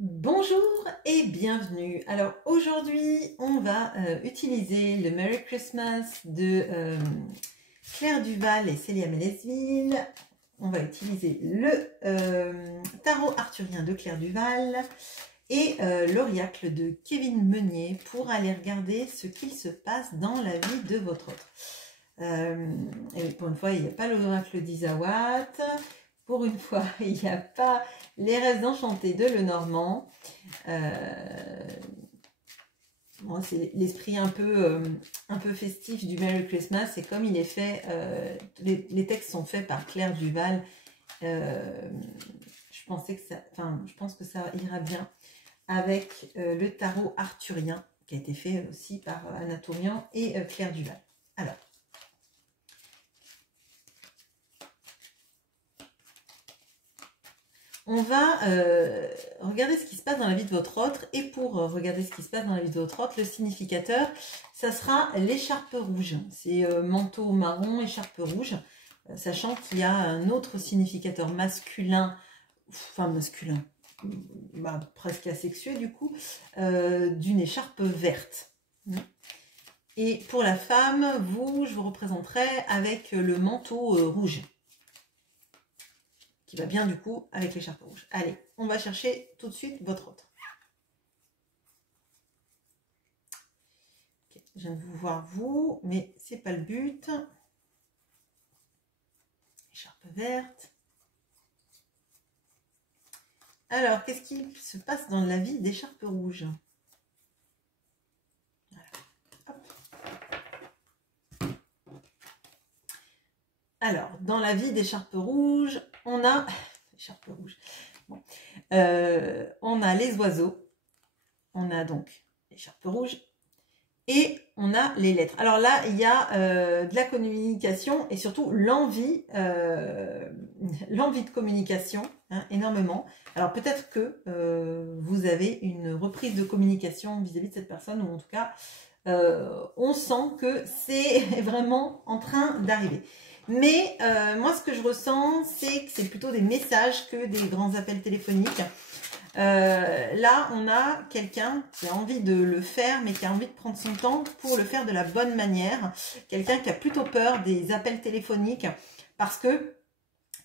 Bonjour et bienvenue. Alors aujourd'hui, on va utiliser le Merry Christmas de Claire Duval et Célia Ménesville. On va utiliser le tarot arthurien de Claire Duval et l'oracle de Kevin Meunier pour aller regarder ce qu'il se passe dans la vie de votre autre. Et pour une fois, il n'y a pas l'oracle d'Isawat. Pour une fois, il n'y a pas les rêves enchantés de Lenormand. Bon, c'est l'esprit un peu festif du Merry Christmas. Et comme il est fait, les textes sont faits par Claire Duval. Je pense que ça ira bien avec le tarot arthurien qui a été fait aussi par Anatomian et Claire Duval. Alors. On va regarder ce qui se passe dans la vie de votre autre. Et pour regarder ce qui se passe dans la vie de votre autre, le significateur, ça sera l'écharpe rouge. C'est manteau marron, écharpe rouge. Sachant qu'il y a un autre significateur masculin, presque asexué du coup, d'une écharpe verte. Et pour la femme, je vous représenterai avec le manteau rouge, qui va bien du coup avec l'écharpe rouge. Allez, on va chercher tout de suite votre autre. Okay, je viens de vous voir vous, mais c'est pas le but. Écharpe verte. Alors, qu'est-ce qui se passe dans la vie d'écharpe rouge? Alors, dans la vie d'écharpe rouge, on a... Écharpe rouge. Bon. On a les oiseaux. On a donc l'écharpe rouge. Et on a les lettres. Alors là, il y a de la communication et surtout l'envie de communication, hein, énormément. Alors peut-être que vous avez une reprise de communication vis-à-vis de cette personne, ou en tout cas, on sent que c'est vraiment en train d'arriver. Mais moi, ce que je ressens, c'est que c'est plutôt des messages que des grands appels téléphoniques. Là, on a quelqu'un qui a envie de le faire, mais qui a envie de prendre son temps pour le faire de la bonne manière. Quelqu'un qui a plutôt peur des appels téléphoniques, parce que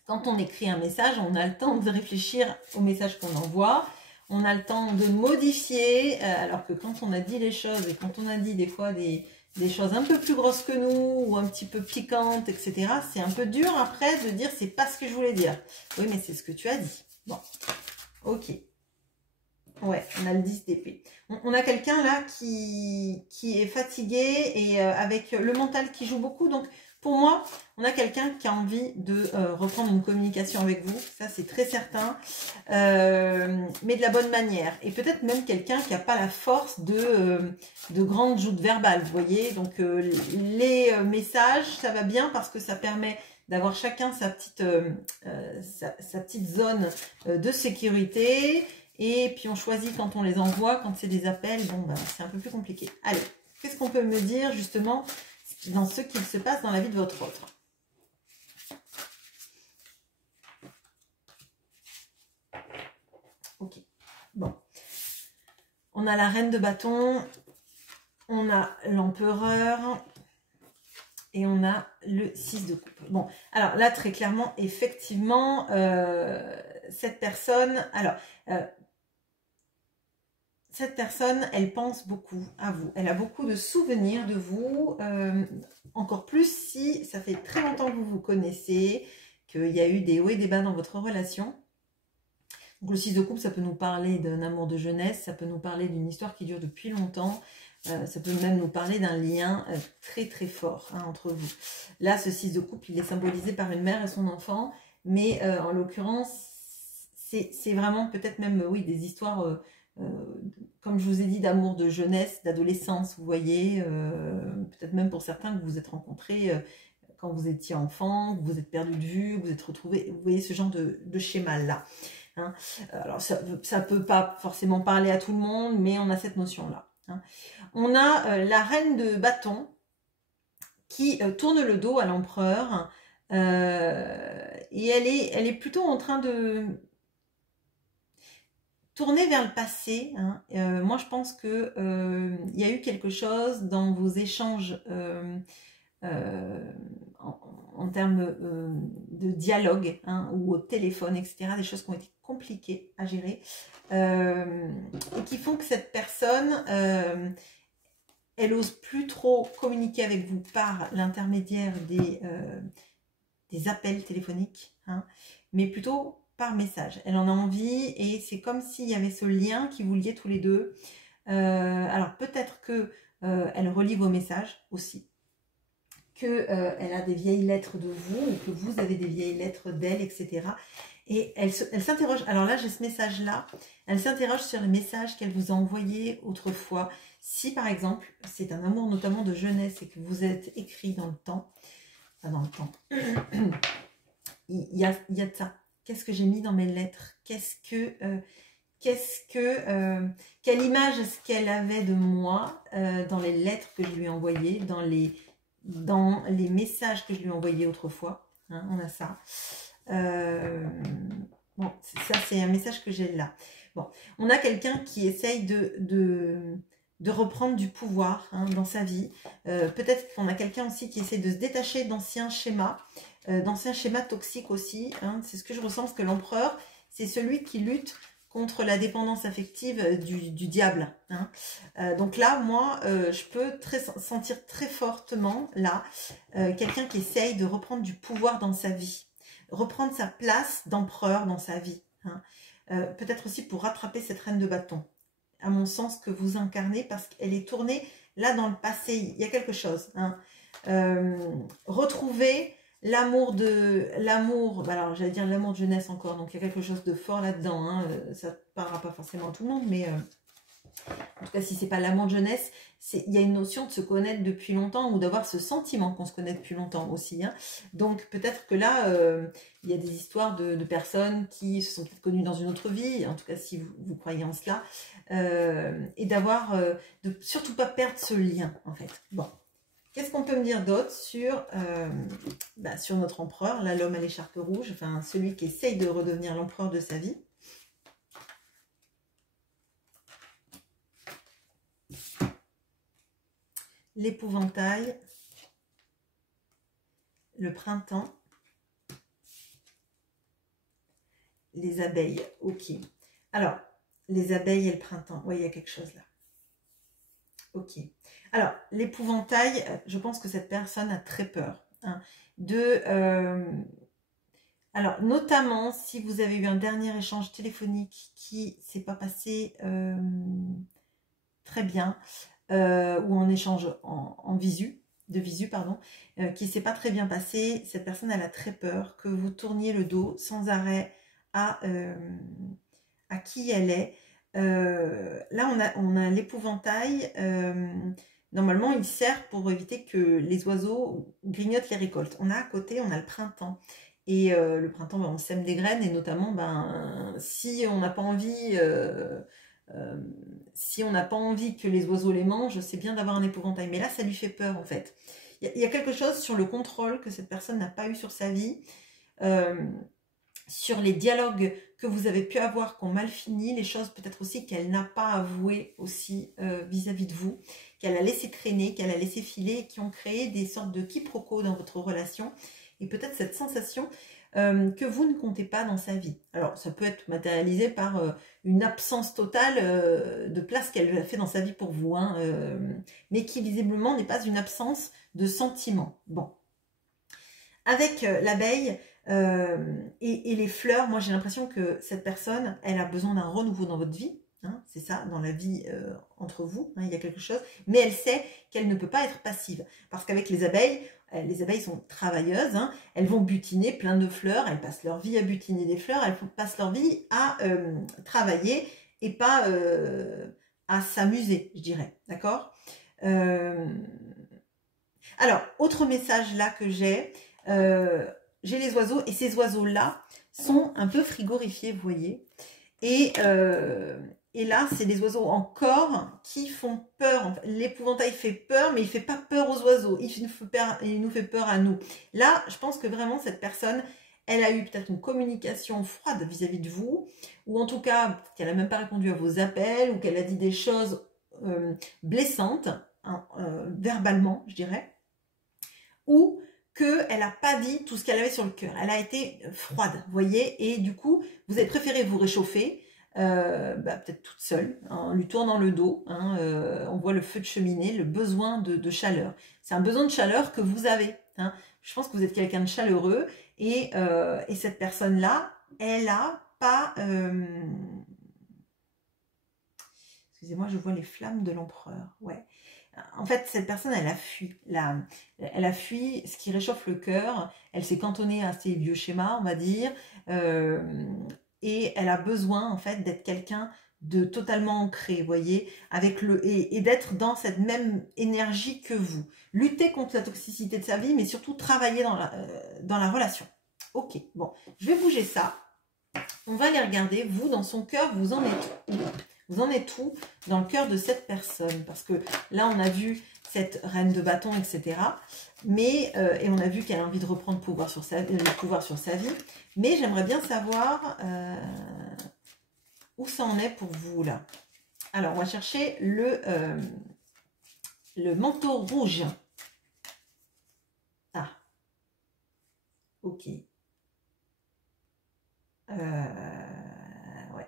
quand on écrit un message, on a le temps de réfléchir au message qu'on envoie. On a le temps de modifier, alors que quand on a dit les choses, et quand on a dit des fois des choses un peu plus grosses que nous, ou un petit peu piquantes, etc., c'est un peu dur après de dire c'est pas ce que je voulais dire. Oui, mais c'est ce que tu as dit. Bon, ok. Ouais, on a le 10 d'épée. On a quelqu'un là qui est fatigué et avec le mental qui joue beaucoup. Donc, pour moi, on a quelqu'un qui a envie de reprendre une communication avec vous. Ça, c'est très certain. Mais de la bonne manière. Et peut-être même quelqu'un qui n'a pas la force de grandes joutes verbales. Vous voyez, donc les messages, ça va bien parce que ça permet d'avoir chacun sa petite zone de sécurité. Et puis on choisit quand on les envoie, quand c'est des appels, bon ben c'est un peu plus compliqué. Allez, qu'est-ce qu'on peut me dire justement dans ce qu'il se passe dans la vie de votre autre? Ok, bon. On a la reine de bâton, on a l'empereur et on a le 6 de coupe. Bon, alors là très clairement, effectivement, cette personne, cette personne, elle pense beaucoup à vous. Elle a beaucoup de souvenirs de vous. Encore plus si ça fait très longtemps que vous vous connaissez, qu'il y a eu des hauts et des bas dans votre relation. Donc le 6 de coupe, ça peut nous parler d'un amour de jeunesse, ça peut nous parler d'une histoire qui dure depuis longtemps. Ça peut même nous parler d'un lien très très fort, hein, entre vous. Là, ce 6 de coupe, il est symbolisé par une mère et son enfant. Mais en l'occurrence, c'est vraiment peut-être même, oui, des histoires... comme je vous ai dit, d'amour de jeunesse, d'adolescence, vous voyez, peut-être même pour certains que vous vous êtes rencontrés quand vous étiez enfant, que vous êtes perdu de vue, que vous êtes retrouvés, vous voyez ce genre de schéma-là. Hein. Alors, ça ne peut pas forcément parler à tout le monde, mais on a cette notion-là. Hein. On a la reine de bâton qui tourne le dos à l'empereur et elle est plutôt en train de... tournez vers le passé. Hein. Moi, je pense que il y a eu quelque chose dans vos échanges en termes de dialogue, hein, ou au téléphone, etc. Des choses qui ont été compliquées à gérer et qui font que cette personne, elle ose plus trop communiquer avec vous par l'intermédiaire des appels téléphoniques, hein, mais plutôt par message. Elle en a envie et c'est comme s'il y avait ce lien qui vous liait tous les deux. Alors peut-être que elle relit vos messages aussi, que elle a des vieilles lettres de vous ou que vous avez des vieilles lettres d'elle, etc. Et elle s'interroge. Alors là, j'ai ce message-là. Elle s'interroge sur les messages qu'elle vous a envoyés autrefois. Si par exemple, c'est un amour notamment de jeunesse et que vous êtes écrit dans le temps, enfin dans le temps, il y a de ça. Qu'est-ce que j'ai mis dans mes lettres? Quelle image est-ce qu'elle avait de moi dans les lettres que je lui ai envoyées, dans les messages que je lui ai envoyés autrefois, hein, on a ça. Bon, ça c'est un message que j'ai là. Bon, on a quelqu'un qui essaye de reprendre du pouvoir, hein, dans sa vie. Peut-être qu'on a quelqu'un aussi qui essaie de se détacher d'anciens schémas toxiques aussi. Hein. C'est ce que je ressens, parce que l'empereur, c'est celui qui lutte contre la dépendance affective du diable. Hein. Donc là, moi, je peux sentir très fortement, là, quelqu'un qui essaye de reprendre du pouvoir dans sa vie, reprendre sa place d'empereur dans sa vie. Hein. Peut-être aussi pour rattraper cette reine de bâton, à mon sens, que vous incarnez, parce qu'elle est tournée, là, dans le passé, il y a quelque chose. Hein. Retrouver l'amour, alors j'allais dire l'amour de jeunesse encore, donc il y a quelque chose de fort là-dedans, hein, ça ne parlera pas forcément à tout le monde, mais en tout cas si c'est pas l'amour de jeunesse, il y a une notion de se connaître depuis longtemps, ou d'avoir ce sentiment qu'on se connaît depuis longtemps aussi, hein. Donc peut-être que là, il y a des histoires de personnes qui se sont peut-être connues dans une autre vie, en tout cas si vous croyez en cela, et d'avoir, de surtout pas perdre ce lien en fait. Bon. Qu'est-ce qu'on peut me dire d'autre sur notre empereur, là, l'homme à l'écharpe rouge, enfin celui qui essaye de redevenir l'empereur de sa vie? L'épouvantail, le printemps, les abeilles, ok. Alors, les abeilles et le printemps, oui, il y a quelque chose là. Ok. Alors, l'épouvantail, je pense que cette personne a très peur, hein, alors, notamment, si vous avez eu un dernier échange téléphonique qui ne s'est pas passé très bien, ou en échange en visu, pardon, qui ne s'est pas très bien passé, cette personne, elle a très peur que vous tourniez le dos sans arrêt à qui elle est. Là, on a l'épouvantail. Normalement, il sert pour éviter que les oiseaux grignotent les récoltes. On a à côté, on a le printemps. Et le printemps, on sème des graines, et notamment, si on n'a pas envie... si on n'a pas envie que les oiseaux les mangent, c'est bien d'avoir un épouvantail. Mais là, ça lui fait peur, en fait. Il y a quelque chose sur le contrôle que cette personne n'a pas eu sur sa vie, sur les dialogues que vous avez pu avoir qui ont mal fini, les choses peut-être aussi qu'elle n'a pas avouées aussi vis-à-vis de vous, qu'elle a laissé traîner, qu'elle a laissé filer, qui ont créé des sortes de quiproquos dans votre relation, et peut-être cette sensation que vous ne comptez pas dans sa vie. Alors, ça peut être matérialisé par une absence totale de place qu'elle a fait dans sa vie pour vous, hein, mais qui visiblement n'est pas une absence de sentiment. Bon. Avec l'abeille et les fleurs, moi j'ai l'impression que cette personne, elle a besoin d'un renouveau dans votre vie. Hein, c'est ça, dans la vie entre vous, hein, il y a quelque chose, mais elle sait qu'elle ne peut pas être passive, parce qu'avec les abeilles sont travailleuses, hein, elles vont butiner plein de fleurs, elles passent leur vie à butiner des fleurs, elles passent leur vie à travailler et pas à s'amuser, je dirais, d'accord. Alors, autre message là que j'ai les oiseaux, et ces oiseaux-là sont un peu frigorifiés, vous voyez, et là, c'est des oiseaux encore qui font peur. L'épouvantail fait peur, mais il ne fait pas peur aux oiseaux. Il nous fait peur à nous. Là, je pense que vraiment, cette personne, elle a eu peut-être une communication froide vis-à-vis de vous, ou en tout cas qu'elle n'a même pas répondu à vos appels, ou qu'elle a dit des choses blessantes, hein, verbalement, je dirais, ou qu'elle n'a pas dit tout ce qu'elle avait sur le cœur. Elle a été froide, vous voyez, et du coup, vous avez préféré vous réchauffer, peut-être toute seule, en lui tournant le dos. Hein, on voit le feu de cheminée, le besoin de chaleur. C'est un besoin de chaleur que vous avez. Hein. Je pense que vous êtes quelqu'un de chaleureux, et cette personne-là, elle a pas... Excusez-moi, je vois les flammes de l'empereur. Ouais. En fait, cette personne, elle a fui. Elle a fui ce qui réchauffe le cœur. Elle s'est cantonnée à ses vieux schémas, on va dire. Et elle a besoin, en fait, d'être quelqu'un de totalement ancré, vous voyez, avec et d'être dans cette même énergie que vous. Lutter contre la toxicité de sa vie, mais surtout travailler dans la relation. Ok, bon, je vais bouger ça. On va aller regarder, vous, dans son cœur, vous en êtes où? Vous en êtes où dans le cœur de cette personne? Parce que là, on a vu cette reine de bâton, etc. Mais, et on a vu qu'elle a envie de reprendre le pouvoir sur sa vie. Mais j'aimerais bien savoir où ça en est pour vous, là. Alors, on va chercher le manteau rouge. Ah. Ok. Ouais.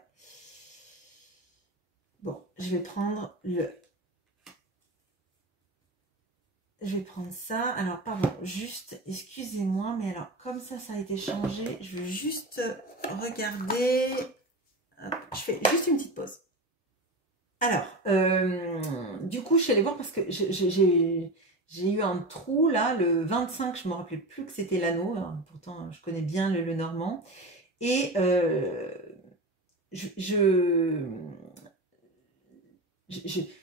Bon, je vais prendre ça. Alors, pardon, juste, excusez-moi, mais alors, comme ça a été changé, je vais juste regarder. Hop, je fais juste une petite pause. Alors, du coup, je suis allée voir parce que j'ai eu un trou, là, le 25, je ne me rappelais plus que c'était l'anneau. Pourtant, je connais bien le normand. Et je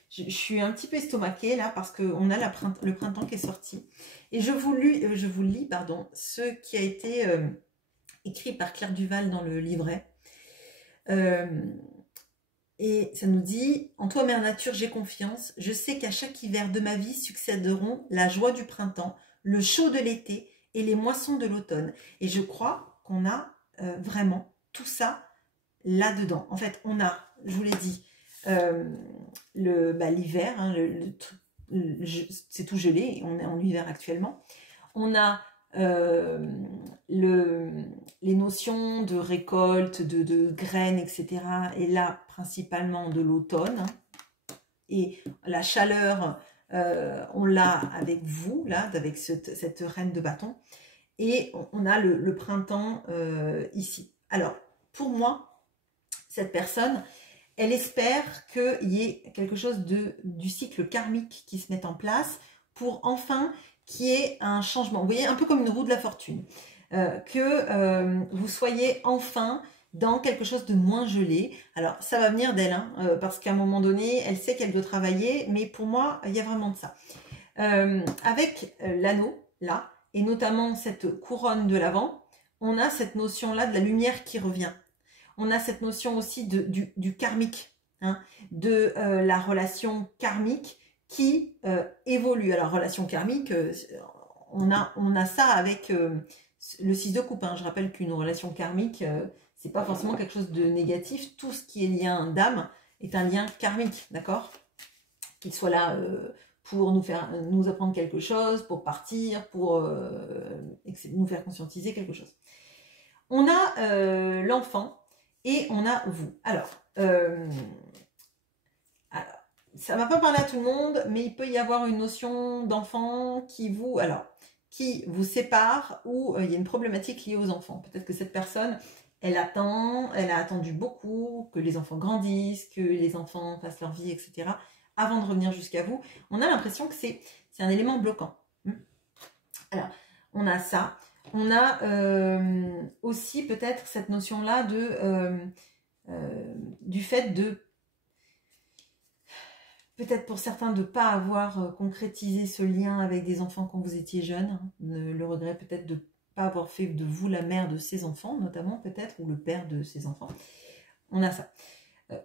suis un petit peu estomaquée là parce qu'on a le printemps qui est sorti. Et je vous lis pardon, ce qui a été écrit par Claire Duval dans le livret. Et ça nous dit « En toi, Mère Nature, j'ai confiance. Je sais qu'à chaque hiver de ma vie succéderont la joie du printemps, le chaud de l'été et les moissons de l'automne. » Et je crois qu'on a vraiment tout ça là-dedans. En fait, on a, je vous l'ai dit, l'hiver, hein, c'est tout gelé, on est en hiver actuellement. On a les notions de récolte, de graines, etc. Et là, principalement de l'automne. Hein. Et la chaleur, on l'a avec vous, là, avec cette reine de bâton. Et on a le printemps ici. Alors, pour moi, cette personne, elle espère qu'il y ait quelque chose du cycle karmique qui se mette en place pour enfin qu'il y ait un changement. Vous voyez, un peu comme une roue de la fortune. Que vous soyez enfin dans quelque chose de moins gelé. Alors, ça va venir d'elle, hein, parce qu'à un moment donné, elle sait qu'elle doit travailler, mais pour moi, il y a vraiment de ça. Avec l'anneau, là, et notamment cette couronne de l'avant, on a cette notion-là de la lumière qui revient. On a cette notion aussi du karmique, hein, de la relation karmique qui évolue. Alors, relation karmique, on a ça avec le 6 de coupe. Hein. Je rappelle qu'une relation karmique, c'est pas forcément quelque chose de négatif. Tout ce qui est lien d'âme est un lien karmique, d'accord? Qu'il soit là pour nous apprendre quelque chose, pour partir, pour nous faire conscientiser quelque chose. On a l'enfant et on a vous. Alors, ça ne va pas parler à tout le monde, mais il peut y avoir une notion d'enfant qui vous sépare ou il y a une problématique liée aux enfants. Peut-être que cette personne, elle a attendu beaucoup, que les enfants grandissent, que les enfants fassent leur vie, etc., avant de revenir jusqu'à vous. On a l'impression que c'est un élément bloquant. Alors, on a ça. On a aussi peut-être cette notion-là du fait de, peut-être pour certains, de ne pas avoir concrétisé ce lien avec des enfants quand vous étiez jeune. Hein, le regret peut-être de ne pas avoir fait de vous la mère de ses enfants, notamment peut-être, ou le père de ses enfants. On a ça.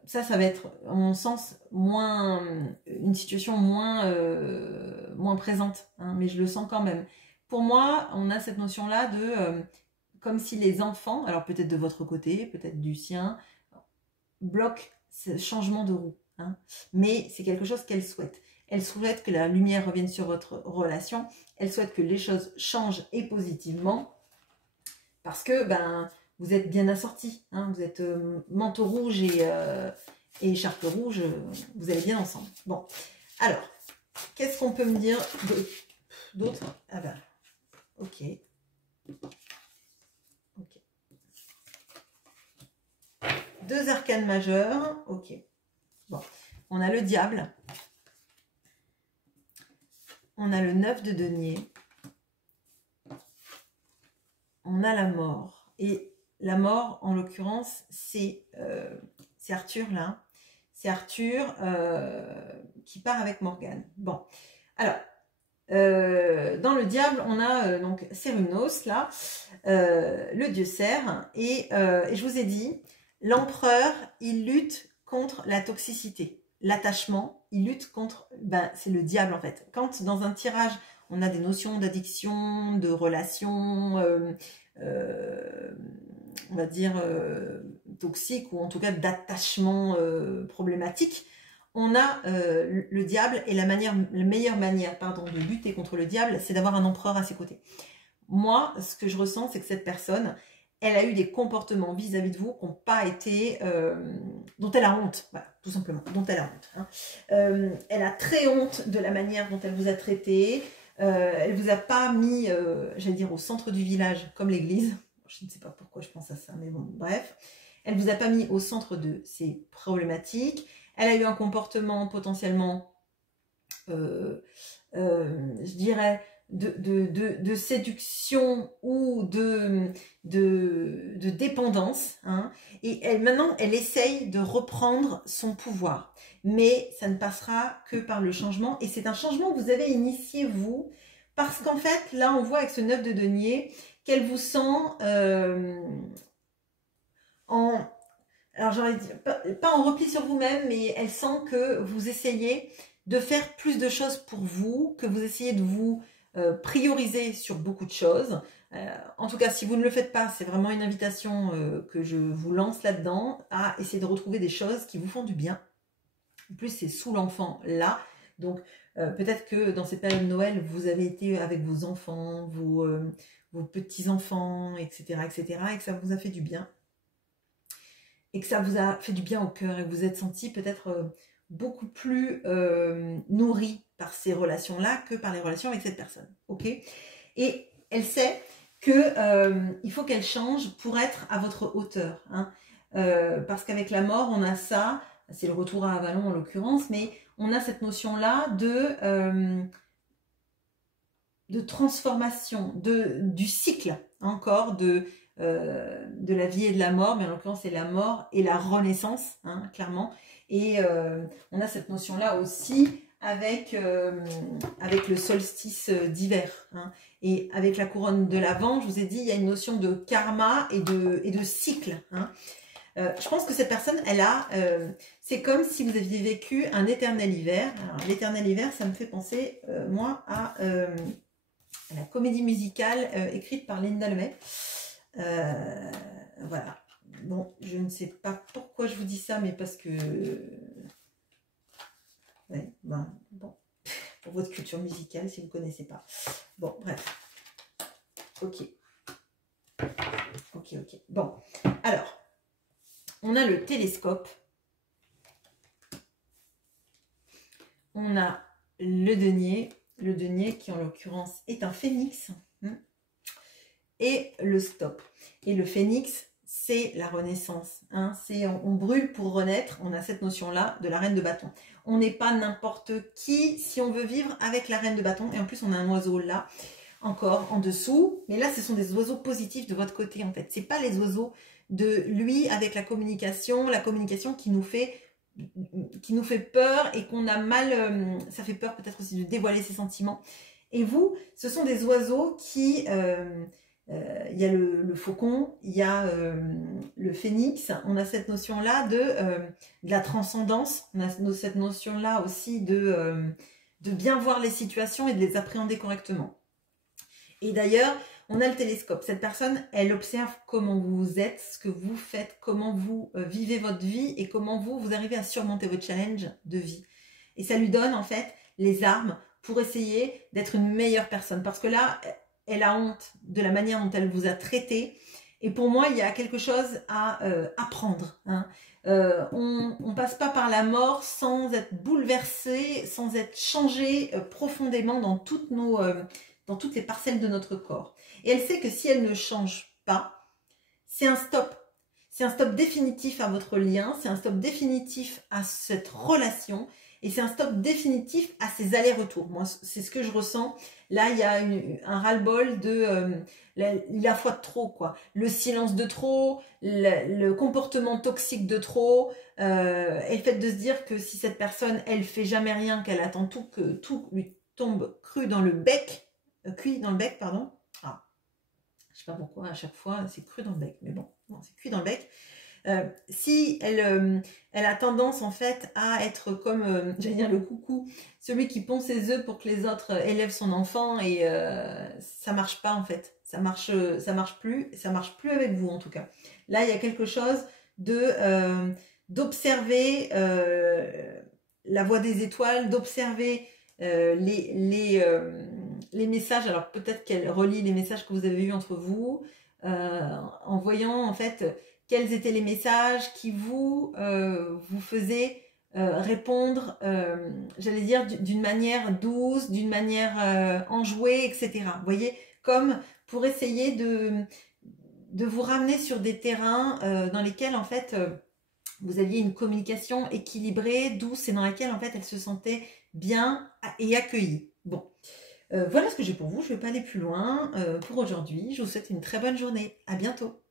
Ça va être, à mon sens, une situation moins présente, hein, mais je le sens quand même. Pour moi, on a cette notion-là de comme si les enfants, alors peut-être de votre côté, peut-être du sien, bloquent ce changement de roue. Hein. Mais c'est quelque chose qu'elle souhaite. Elle souhaite que la lumière revienne sur votre relation. Elle souhaite que les choses changent et positivement. Parce que vous êtes bien assortis. Hein. Vous êtes manteau rouge et écharpe rouge. Vous allez bien ensemble. Bon, alors, qu'est-ce qu'on peut me dire d'autre? Ah ben, ok. Ok. 2 arcanes majeures. Ok. Bon, on a le diable. On a le 9 de denier. On a la mort. Et la mort, en l'occurrence, c'est Arthur, là. C'est Arthur qui part avec Morgane. Bon, alors, dans le diable, on a donc Cernunnos, là, le dieu cerf. Et je vous ai dit, l'empereur, il lutte contre la toxicité. L'attachement, il lutte contre... c'est le diable, en fait. Quand, dans un tirage, on a des notions d'addiction, de relation, on va dire, toxique, ou en tout cas d'attachement problématique, on a le diable, et la meilleure manière de lutter contre le diable, c'est d'avoir un empereur à ses côtés. Moi, ce que je ressens, c'est que cette personne, elle a eu des comportements vis-à-vis de vous qui n'ont pas été... dont elle a honte, voilà, tout simplement, dont elle a honte. Hein. Elle a très honte de la manière dont elle vous a traité. Elle ne vous a pas mis, j'allais dire, au centre du village, comme l'église. Je ne sais pas pourquoi je pense à ça, mais bon, bref. Elle ne vous a pas mis au centre de ses problématiques. Elle a eu un comportement potentiellement, je dirais, de séduction ou de dépendance. Hein. Et maintenant, elle essaye de reprendre son pouvoir. Mais ça ne passera que par le changement. Et c'est un changement que vous avez initié, vous. Parce qu'en fait, là, on voit avec ce 9 de denier qu'elle vous sent alors j'aurais dit, pas en repli sur vous-même, mais elle sent que vous essayez de faire plus de choses pour vous, que vous essayez de vous prioriser sur beaucoup de choses. En tout cas, si vous ne le faites pas, c'est vraiment une invitation que je vous lance là-dedans, à essayer de retrouver des choses qui vous font du bien. En plus, c'est sous l'enfant là. Donc, peut-être que dans cette période de Noël, vous avez été avec vos enfants, vos petits-enfants, etc., etc., et que ça vous a fait du bien. Et que ça vous a fait du bien au cœur et que vous êtes senti peut-être beaucoup plus nourri par ces relations-là que par les relations avec cette personne. Ok ? Et elle sait qu'il faut qu'elle change pour être à votre hauteur. Hein. Parce qu'avec la mort, on a ça, c'est le retour à Avalon en l'occurrence, mais on a cette notion-là de transformation, du cycle encore, de la vie et de la mort, mais en l'occurrence c'est la mort et la renaissance, hein, clairement. Et on a cette notion-là aussi avec le solstice d'hiver. Hein. Et avec la couronne de l'Avent, je vous ai dit, il y a une notion de karma et de cycle. Hein. Je pense que cette personne, c'est comme si vous aviez vécu un éternel hiver. L'éternel hiver, ça me fait penser, moi, à la comédie musicale écrite par Linda Lemay. Voilà. Bon, je ne sais pas pourquoi je vous dis ça, mais parce que... Ouais, bon, pour votre culture musicale, si vous ne connaissez pas. Bon, bref. Ok. Bon, alors, on a le télescope. On a le denier qui en l'occurrence est un phénix. Et le stop. Et le phénix, c'est la renaissance. Hein. On brûle pour renaître. On a cette notion-là de la reine de bâton. On n'est pas n'importe qui si on veut vivre avec la reine de bâton. Et en plus, on a un oiseau là, encore en dessous. Mais là, ce sont des oiseaux positifs de votre côté, en fait. Ce n'est pas les oiseaux de lui avec la communication qui nous fait peur et qu'on a mal... ça fait peur peut-être aussi de dévoiler ses sentiments. Et vous, ce sont des oiseaux qui... il y a le faucon, il y a le phénix. On a cette notion-là de la transcendance. On a cette notion-là aussi de bien voir les situations et de les appréhender correctement. Et d'ailleurs, on a le télescope. Cette personne, elle observe comment vous êtes, ce que vous faites, comment vous vivez votre vie et comment vous arrivez à surmonter vos challenges de vie. Et ça lui donne en fait les armes pour essayer d'être une meilleure personne. Parce que là, elle a honte de la manière dont elle vous a traité. Et pour moi, il y a quelque chose à apprendre. Hein. On passe pas par la mort sans être bouleversé, sans être changé profondément dans toutes les parcelles de notre corps. Et elle sait que si elle ne change pas, c'est un stop. C'est un stop définitif à votre lien, c'est un stop définitif à cette relation et c'est un stop définitif à ces allers-retours. Moi, c'est ce que je ressens. Là, il y a un ras-le-bol de la foi de trop, quoi. Le silence de trop, le comportement toxique de trop, et le fait de se dire que si cette personne, elle fait jamais rien, qu'elle attend tout, que tout lui tombe cuit dans le bec, pardon. Ah, je sais pas pourquoi à chaque fois c'est cru dans le bec, mais bon, c'est cuit dans le bec. Si elle a tendance en fait à être comme, j'allais dire le coucou, celui qui pond ses œufs pour que les autres élèvent son enfant et ça marche pas en fait, ça marche plus avec vous en tout cas. Là il y a quelque chose d'observer la voie des étoiles, d'observer les messages. Alors peut-être qu'elle relie les messages que vous avez eus entre vous en voyant en fait quels étaient les messages qui vous faisaient répondre, j'allais dire, d'une manière douce, d'une manière enjouée, etc. Vous voyez, comme pour essayer de vous ramener sur des terrains dans lesquels, en fait, vous aviez une communication équilibrée, douce, et dans laquelle, en fait, elle se sentait bien et accueillie. Bon, voilà ce que j'ai pour vous. Je ne vais pas aller plus loin pour aujourd'hui. Je vous souhaite une très bonne journée. À bientôt.